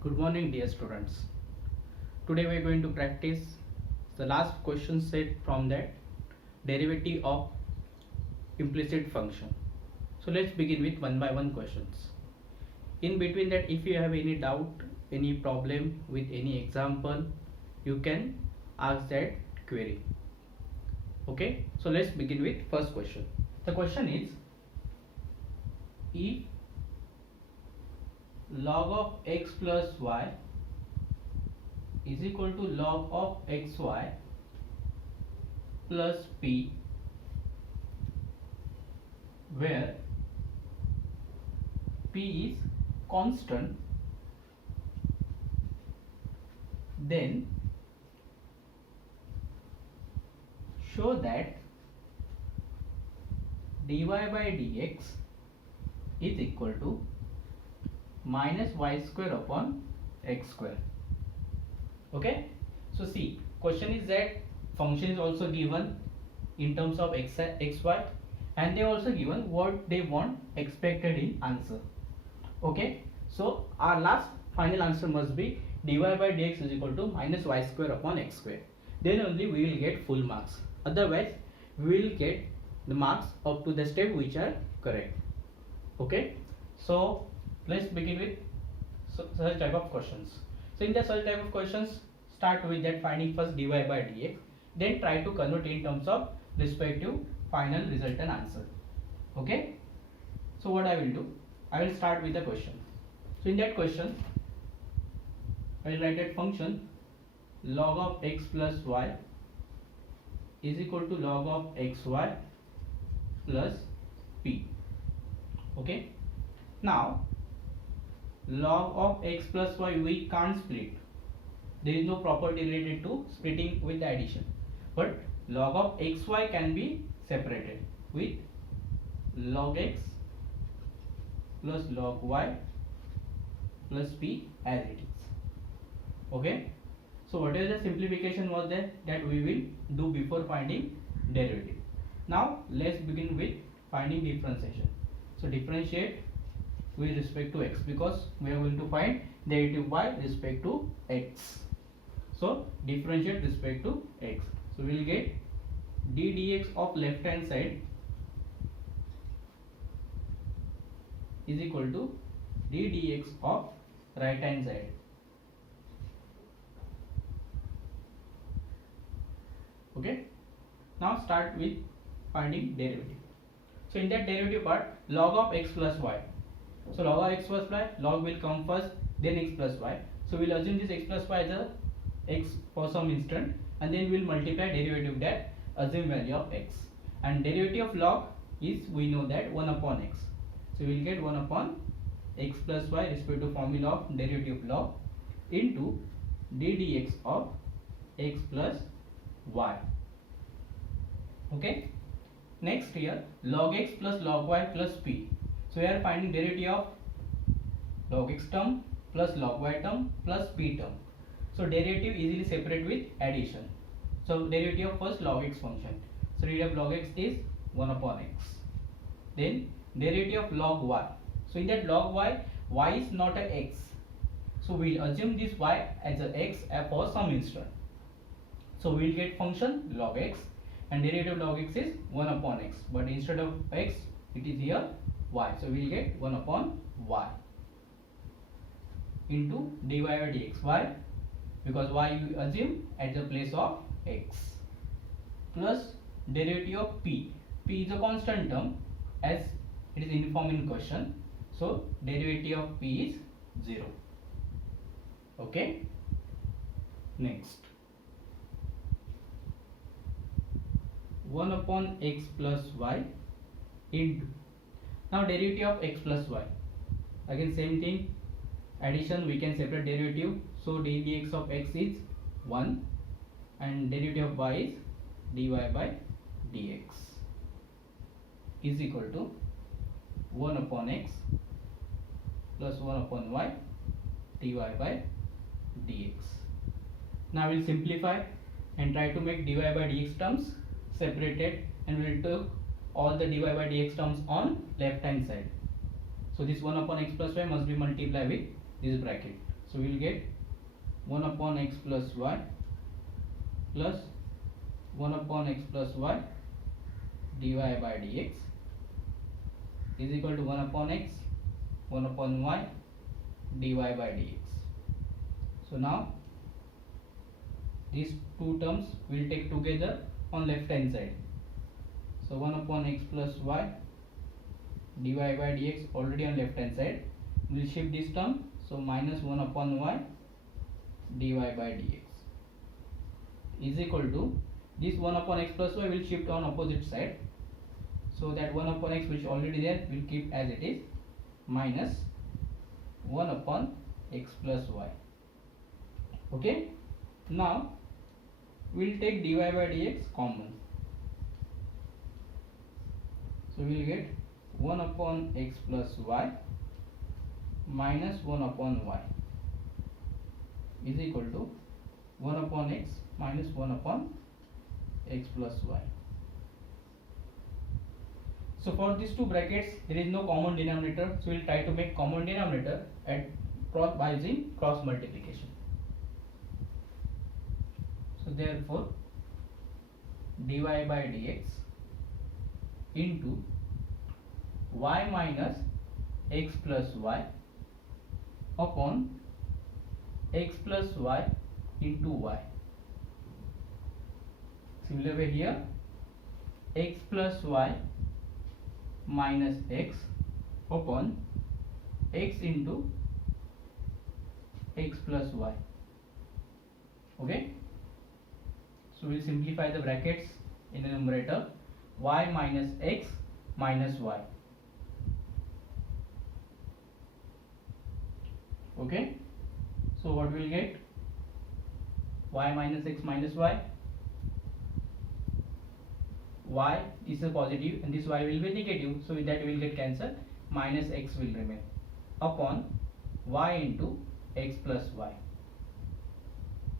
Good morning, dear students. Today we are going to practice the last question set from that derivative of implicit function. So let's begin with one by one questions. In between that, if you have any doubt, any problem with any example, you can ask that query. Okay, so let's begin with first question. The question is, if log of x plus y is equal to log of xy plus p, where p is constant, then show that dy by dx is equal to minus y square upon x square. Okay, so see, question is that function is also given in terms of xy, and they also given what they want expected in answer. Okay, so our last final answer must be dy by dx is equal to minus y square upon x square. Then only we will get full marks. Otherwise, we will get the marks up to the step which are correct. Okay, so let's begin with such type of questions. So in the such type of questions, start with that finding first dy by dx, then try to convert in terms of respective final resultant answer. Okay, so what I will do, I will start with the question. So in that question, I will write that function log of x plus y is equal to log of xy plus p. Okay, now log of x plus y we can't split. There is no property related to splitting with the addition, but log of xy can be separated with log x plus log y plus p as it is. Okay, so what is the simplification was there that we will do before finding derivative. Now let's begin with finding differentiation. So differentiate with respect to x, because we are going to find derivative by respect to x. So differentiate respect to x. So we will get d dx of left hand side is equal to d dx of right hand side. Okay, now start with finding derivative. So in that derivative part, log of x plus y. So log of x plus y, log will come first, then x plus y. So we'll assume this x plus y as a x for some instant, and then we'll multiply derivative that assume value of x. And derivative of log is, we know that 1 upon x. So we'll get 1 upon x plus y respect to formula of derivative of log into d dx of x plus y. Okay, next here log x plus log y plus p. So we are finding derivative of log x term plus log y term plus p term. So derivative easily separate with addition. So derivative of first log x function. So derivative of log x is 1 upon x. Then derivative of log y. So in that log y, y is not a x. So we'll assume this y as a x for some instant. So we'll get function log x, and derivative of log x is 1 upon x. But instead of x, it is here y. So we'll get 1 upon y into dy by dx. Why? Because y we assume at the place of x, plus derivative of p. P is a constant term as it is informed in question. So derivative of p is 0. Okay. Next, 1 upon x plus y into, now derivative of x plus y, again same thing, addition we can separate derivative. So d dx of x is 1, and derivative of y is dy by dx is equal to 1 upon x plus 1 upon y dy by dx. Now we will simplify and try to make dy by dx terms separated, and we will take all the dy by dx terms on left hand side. So this 1 upon x plus y must be multiplied with this bracket. So we will get 1 upon x plus y plus 1 upon x plus y dy by dx is equal to 1 upon x 1 upon y dy by dx. So now these two terms will take together on left hand side. So 1 upon x plus y dy by dx already on left hand side. We will shift this term, so minus 1 upon y dy by dx is equal to this 1 upon x plus y will shift on opposite side. So that 1 upon x which already there will keep as it is, minus 1 upon x plus y. Okay, now we will take dy by dx common. So we will get 1 upon x plus y minus 1 upon y is equal to 1 upon x minus 1 upon x plus y. So for these two brackets there is no common denominator, so we will try to make common denominator by using cross multiplication. So therefore dy by dx into y minus x plus y upon x plus y into y. Similar way here, x plus y minus x upon x into x plus y. Okay, so we will simplify the brackets in the numerator, y minus x minus y. Okay, so what we will get? Y minus x minus y. Y is a positive and this y will be negative, so that will get cancelled. Minus x will remain upon y into x plus y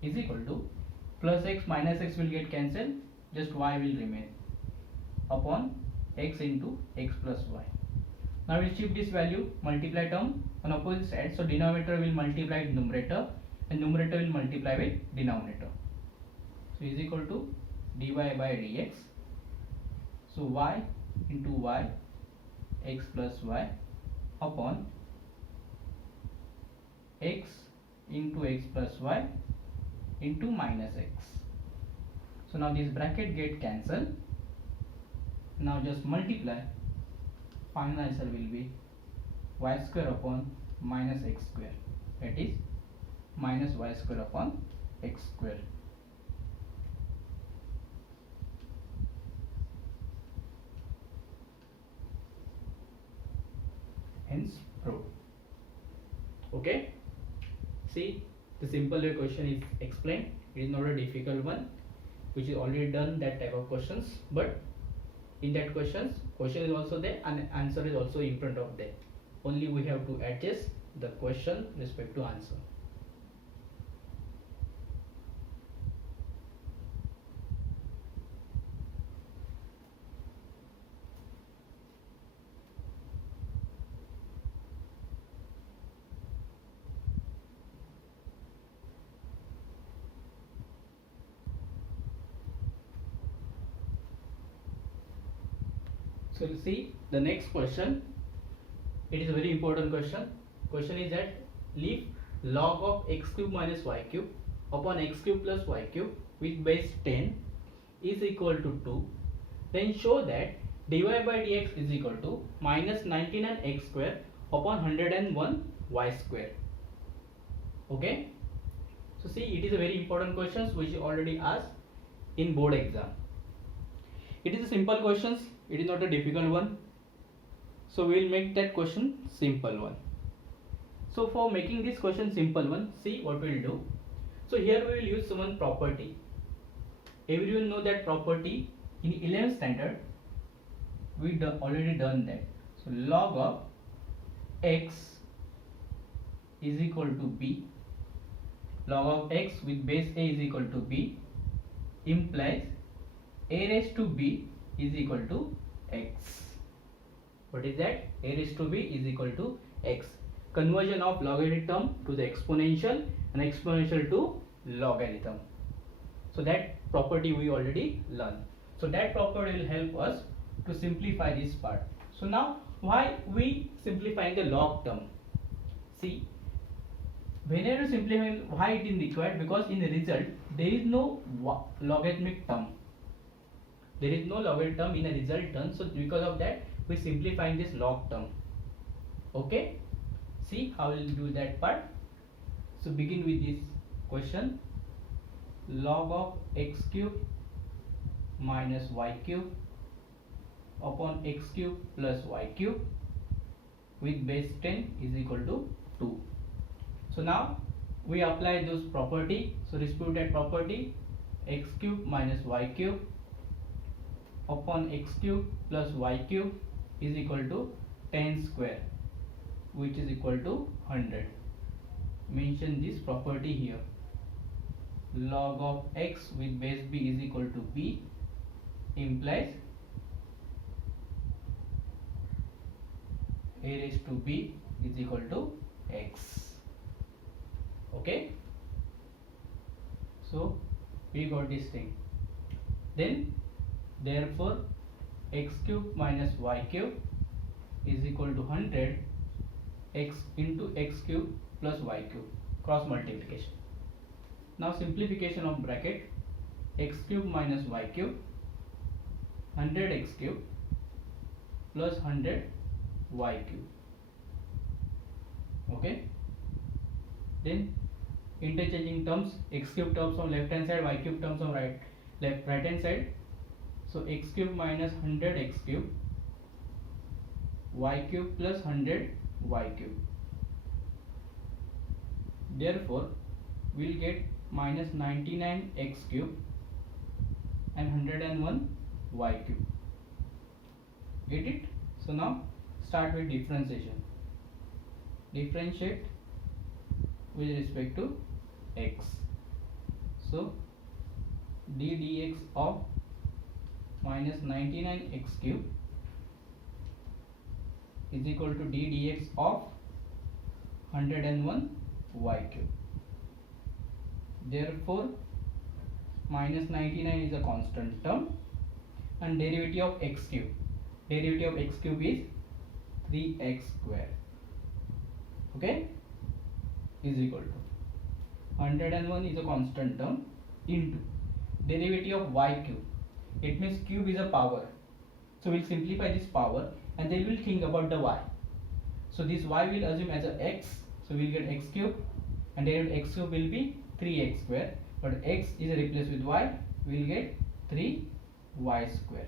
is equal to plus x minus x will get cancelled, just y will remain upon x into x plus y. Now we will shift this value, multiply term on opposite side, so denominator will multiply with numerator and numerator will multiply with denominator. So is equal to dy by dx. So y into y x plus y upon x into x plus y into minus x. So now this bracket get cancelled. Now just multiply. Final answer will be y square upon minus x square, that is minus y square upon x square. Hence proved. Okay, see, the simple way question is explained. It is not a difficult one which is already done that type of questions, but in that question is also there and answer is also in front of there. Only we have to adjust the question respect to answer. So you see the next question. It is a very important question. Question is that leave log of x cube minus y cube upon x cube plus y cube with base 10 is equal to 2. Then show that dy by dx is equal to minus 99 x square upon 101 y square. Okay. So see, it is a very important question which is already asked in board exam. It is a simple questions. It is not a difficult one. So we will make that question simple one. So for making this question simple one, see what we will do. So here we will use one property. Everyone know that property in 11th standard. We already done that. So log of x is equal to b. Log of x with base a is equal to b implies a raised to b is equal to x. What is that? A raised to b is equal to x. conversion of logarithm to the exponential and exponential to logarithm. So that property we already learned. So that property will help us to simplify this part. So now why we simplifying the log term? See, whenever you simplify, why it is required? Because in the result there is no logarithmic term. There is no logarithm in a result term. So because of that we simplifying this log term. Okay, see how we will do that part. So begin with this question. Log of x cube minus y cube upon x cube plus y cube with base 10 is equal to 2. So now we apply those property. So dispute that property, x cube minus y cube upon x cube plus y cube is equal to 10 square, which is equal to 100. Mention this property here. Log of x with base b is equal to b implies a raised to b is equal to x. Okay, so we got this thing. Then therefore x cube minus y cube is equal to 100 x into x cube plus y cube, cross multiplication. Now simplification of bracket, x cube minus y cube 100 x cube plus 100 y cube. Okay, then interchanging terms, x cube terms on left hand side, y cube terms on right hand side. So x cube minus 100 x cube, y cube plus 100 y cube. Therefore we'll get minus 99 x cube and 101 y cube. Get it? So now start with differentiation. Differentiate with respect to x. So d dx of minus 99 x cube is equal to d dx of 101 y cube. Therefore minus 99 is a constant term and derivative of x cube. Derivative of x cube is 3x square. Okay, is equal to 101 is a constant term into derivative of y cube. It means cube is a power. So we'll simplify this power and then we'll think about the y. So this y will assume as a x. So we'll get x cube and derivative x cube will be 3x square. But x is replaced with y, we'll get 3y square.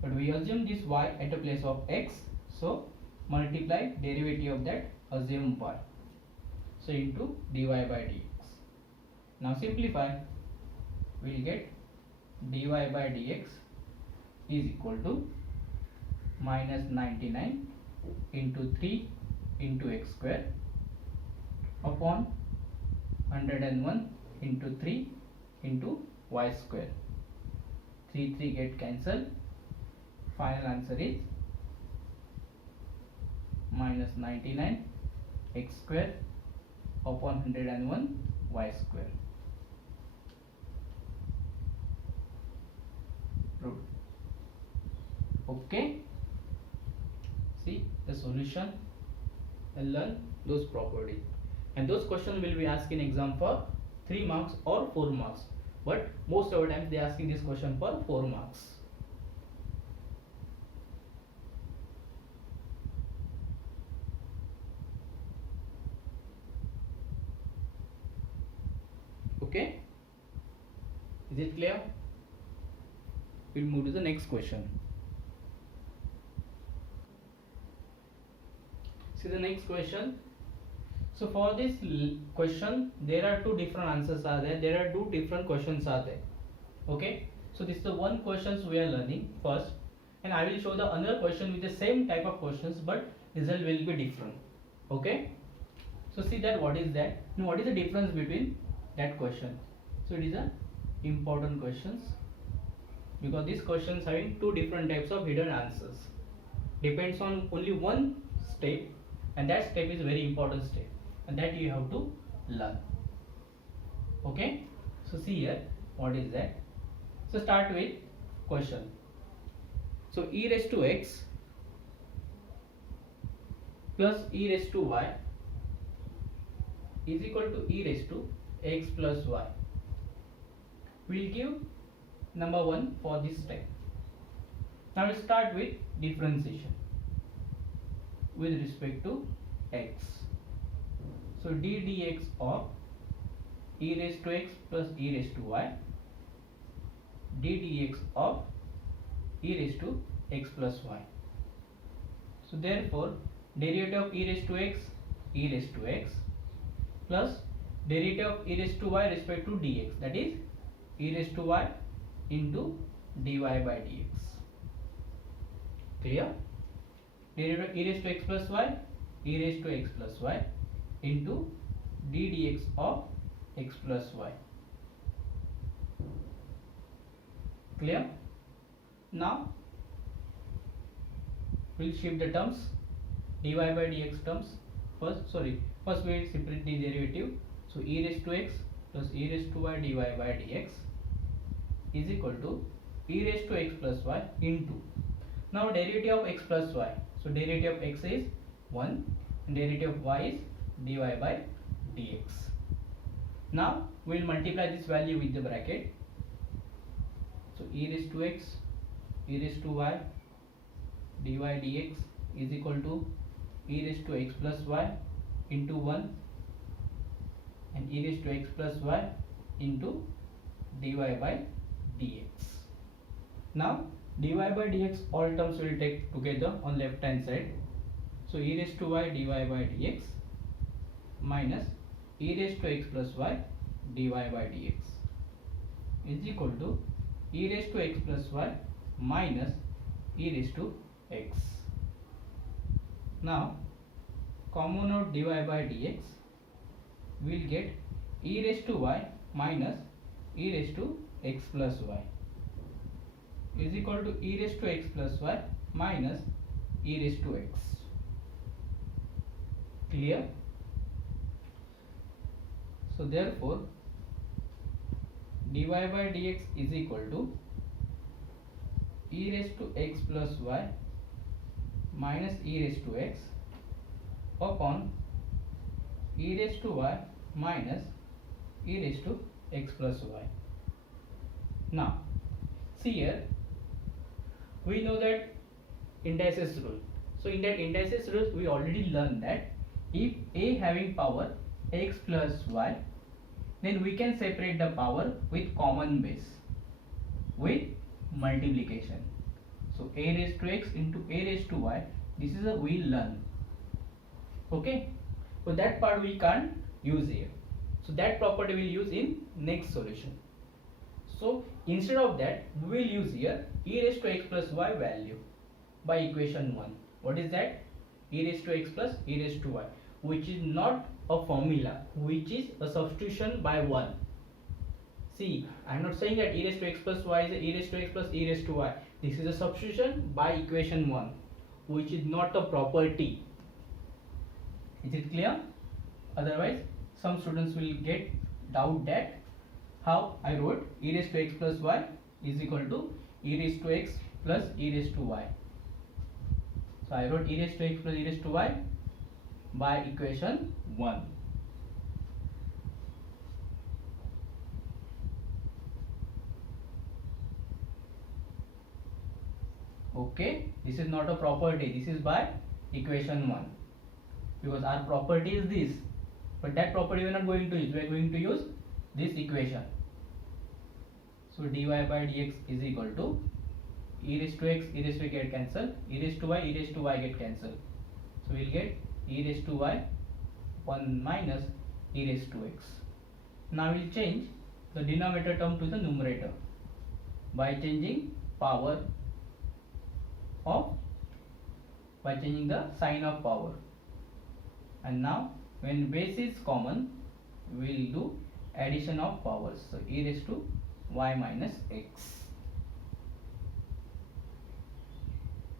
But we assume this y at the place of x. So multiply derivative of that assumed y. So into dy by dx. Now simplify, we'll get dy by dx is equal to minus 99 into 3 into x square upon 101 into 3 into y square. 3 get cancelled. Final answer is minus 99 x square upon 101 y square. Proved. Okay, see the solution and learn those properties, and those questions will be asked in exam for 3 marks or 4 marks, but most of the times they are asking this question for 4 marks. Okay, is it clear? We'll move to the next question. See the next question. So for this question there are 2 different answers are there. There are 2 different questions are there. Okay, so this is the one questions we are learning first, and I will show the another question with the same type of questions but result will be different. Okay, so see that what is that. Now what is the difference between that question? So it is a important questions because these questions having 2 different types of hidden answers. Depends on only one step and that step is very important step, and that you have to learn. Okay, so see here what is that. So start with question. So e raised to x plus e raised to y is equal to e raised to x plus y. We'll give number 1 for this step. Now we'll start with differentiation with respect to x. So d dx of e raised to x plus e raised to y, d dx of e raised to x plus y. So therefore derivative of e raised to x plus derivative of e raised to y respect to dx, that is e raised to y into dy by dx. Clear? Derivative of e raised to x plus y, e raised to x plus y into d dx of x plus y. Clear? Now we'll shift the terms, dy by dx terms. First we will separate the derivative. So e raised to x plus e raised to y dy by dx is equal to e raised to x plus y into, now derivative of x plus y. So derivative of x is 1 and derivative of y is dy by dx. Now we will multiply this value with the bracket. So e raised to x, e raised to y dy dx is equal to e raised to x plus y into 1 and e raised to x plus y into dy by dx. Now dy by dx, all terms will take together on left hand side. So e raised to y dy by dx minus e raised to x plus y dy by dx is equal to e raised to x plus y minus e raised to x. Now common out dy by dx, we will get e raised to y minus e raised to x plus y is equal to e raised to x plus y minus e raised to x. Clear? So therefore dy by dx is equal to e raised to x plus y minus e raised to x upon e raised to y minus e raised to x plus y. Now see here, we know that indices rule. So in that indices rule we already learned that if a having power x plus y, then we can separate the power with common base with multiplication. So a raised to x into a raised to y, this is a we learn. Okay, so that part we can't use here. So that property we'll use in next solution. So instead of that, we will use here e raised to x plus y value by equation 1. What is that? E raised to x plus e raised to y, which is not a formula, which is a substitution by 1. See, I am not saying that e raised to x plus y is e raised to x plus e raised to y. This is a substitution by equation 1, which is not a property. Is it clear? Otherwise, some students will get doubt that how I wrote e raised to x plus y is equal to e raised to x plus e raised to y. So I wrote e raised to x plus e raised to y by equation 1. Okay, this is not a property, this is by equation 1, because our property is this, but that property we are not going to use, we are going to use this equation. So dy by dx is equal to e raised to x, e raised to get cancelled, e raised to y, e raised to y get cancelled. So we will get e raised to y 1 minus e raised to x. Now we will change the denominator term to the numerator by changing power of, by changing the sign of power. And now when base is common, we will do addition of powers. So e raised to y minus x.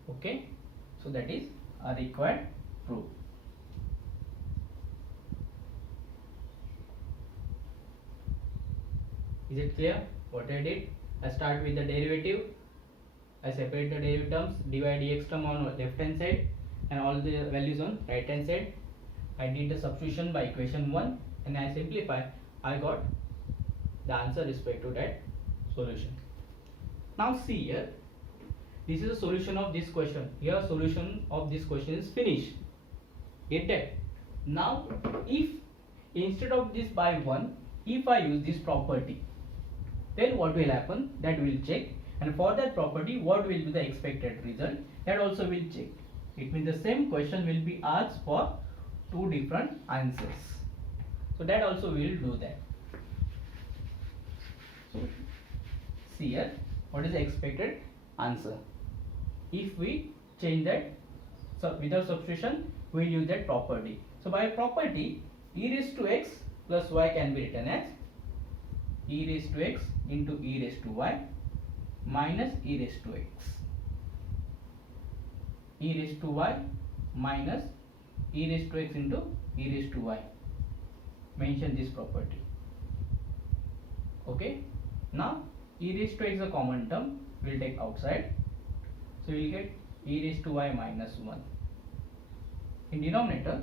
Okay, so that is a required proof. Is it clear what I did? I start with the derivative. I separate the derivative terms, divide dx term on left hand side and all the values on right hand side. I did the substitution by equation 1 and I simplify. I got the answer respect to that solution. Now see here, this is a solution of this question. Here solution of this question is finished. Get that? Now if instead of this by 1, if I use this property, then what will happen? That will check, and for that property what will be the expected result, that also will check. It means the same question will be asked for two different answers. So that also we will do that. So see here, what is the expected answer? If we change that, so without substitution we will use that property. So by property, e raised to x plus y can be written as e raised to x into e raised to y minus e raised to x. E raised to y minus e raised to x into e raised to y. Mention this property. Okay. Now e raised to x is a common term. We will take outside. So we will get e raised to y minus 1. In denominator,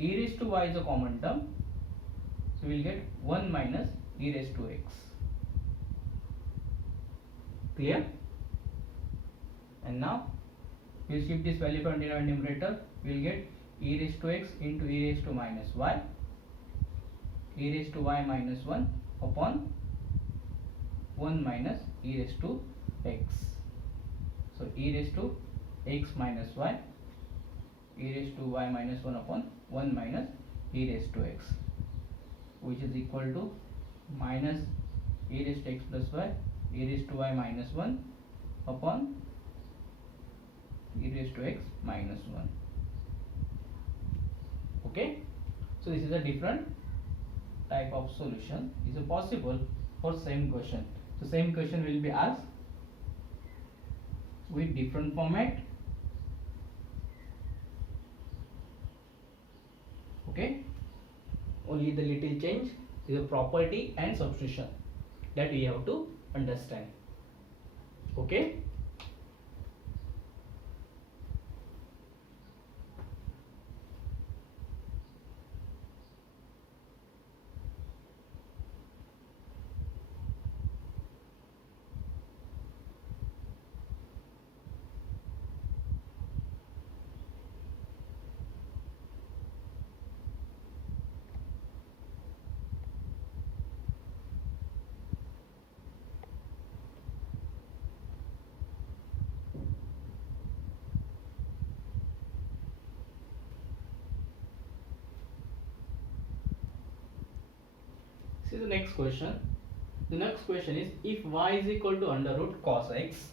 e raised to y is a common term. So we will get 1 minus e raised to x. Clear? And now we will shift this value from denominator and numerator. We will get e raised to x into e raised to minus y, e raised to y minus 1 upon 1 minus e raised to x. So e raised to x minus y, e raised to y minus 1 upon 1 minus e raised to x, which is equal to minus e raised to x plus y, e raised to y minus 1 upon e raised to x minus 1. Okay, so this is a different type of solution. Is it possible for same question? So same question will be asked with different format. Okay, only the little change is a property and substitution that we have to understand. Okay. See the next question. The next question is, if y is equal to under root cos x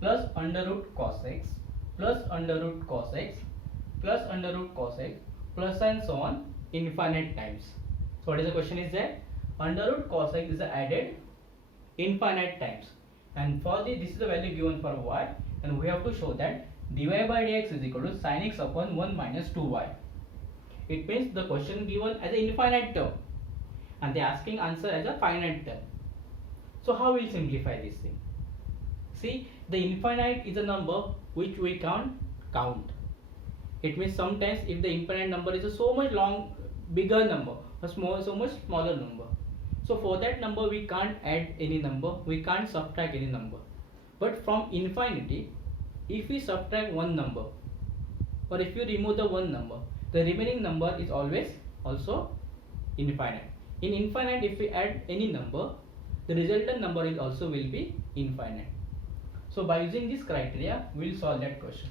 plus under root cos x plus under root cos x plus under root cos x plus and so on infinite times. So what is the question is that under root cos x is added infinite times, and for this is the value given for y, and we have to show that dy by dx is equal to sin x upon 1 minus 2y. It means the question given as an infinite term and they are asking answer as a finite term. So how we will simplify this thing? See, the infinite is a number which we can't count. It means sometimes if the infinite number is a so much long bigger number or so much smaller number, so for that number we can't add any number, we can't subtract any number. But from infinity, if we subtract one number or if you remove the one number, the remaining number is always also infinite. In infinite, if we add any number, the resultant number is also will be infinite. So by using this criteria, we will solve that question.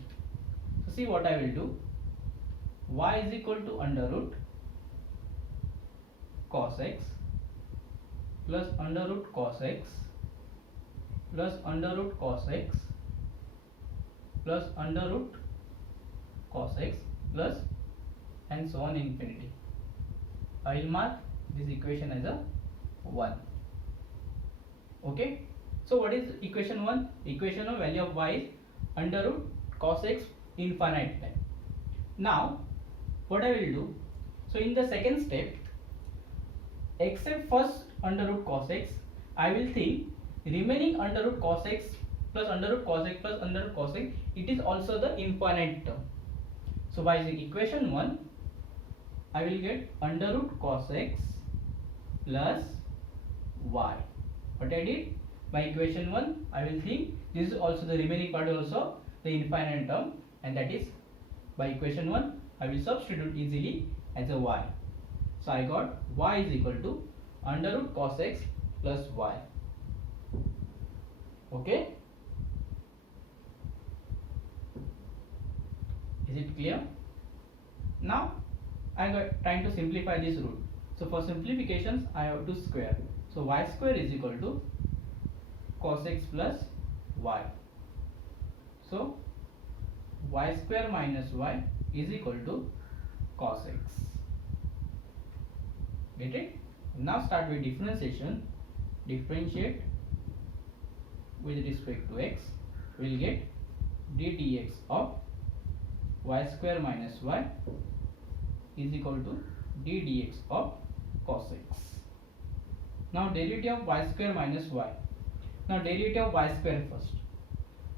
So see what I will do. Y is equal to under root cos x plus under root cos x plus under root cos x plus under root cos x plus and so on infinity. I will mark this equation as a 1. Okay, so what is equation 1? Equation of value of y is under root cos x infinite time. Now what I will do, so in the second step, except first under root cos x, I will think remaining under root cos x plus under root cos x plus under root cos x, it is also the infinite term. So by the equation 1, I will get under root cos x plus y. What I did? By equation 1, I will think this is also the remaining part also the infinite term, and that is by equation 1, I will substitute easily as a y. So I got y is equal to under root cos x plus y. Okay? Is it clear? Now I got trying to simplify this root. So for simplifications, I have to square. So y square is equal to cos x plus y. So y square minus y is equal to cos x. Get it? Now start with differentiation. Differentiate with respect to x. We will get d dx of y square minus y is equal to d dx of cos x. Now derivative of y square minus y. Now derivative of y square first.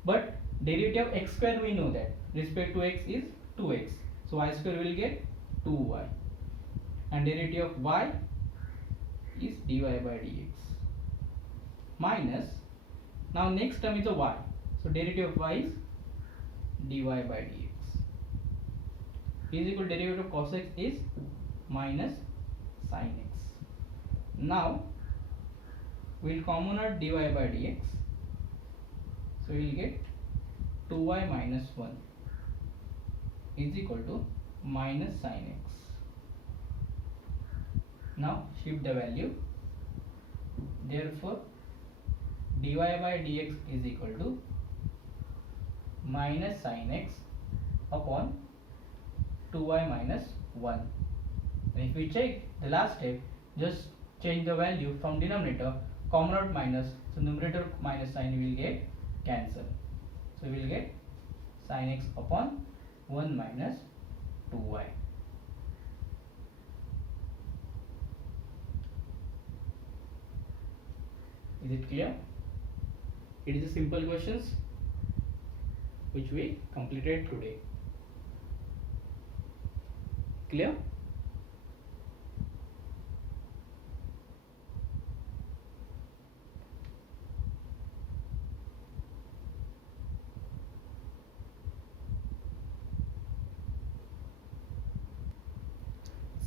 But derivative of x square we know that respect to x is 2x. So y square will get 2y. And derivative of y is dy by dx. Minus, now next term is a y. So derivative of y is dy by dx. Is equal to derivative of cos x is minus sin x. Now we will common out dy by dx. So we will get 2y minus 1 is equal to minus sin x. Now shift the value. Therefore dy by dx is equal to minus sin x upon 2y minus 1. And if we check the last step, just change the value from denominator, common out minus, so numerator minus sign will get cancel. So we will get sin x upon 1 minus 2y. Is it clear? It is a simple questions which we completed today. Clear?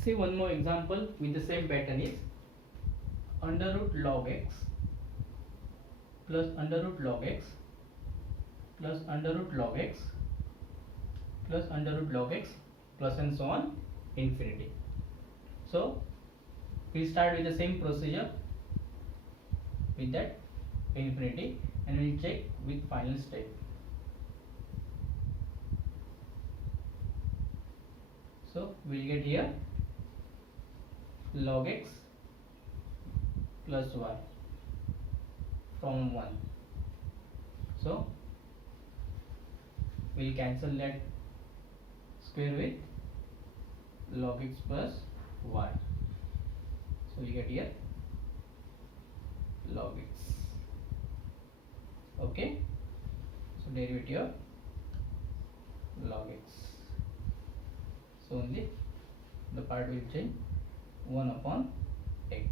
See one more example with the same pattern is under root log x plus under root log x plus under root log x plus under root log x plus and so on infinity. So we start with the same procedure with that infinity and we check with final step. So we will get here log x plus y from 1. So we will cancel that square with log x plus y. So we get here log x. Okay. So derivative of log x. So only the part will change 1 upon x.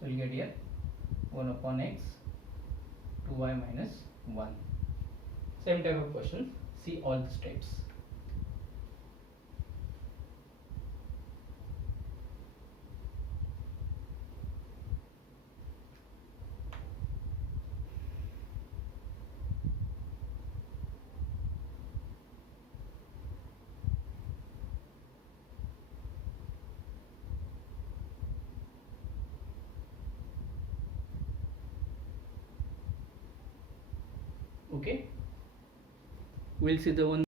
So you get here 1 upon x 2y minus 1. Same type of question. See all the steps. Okay, we'll see the one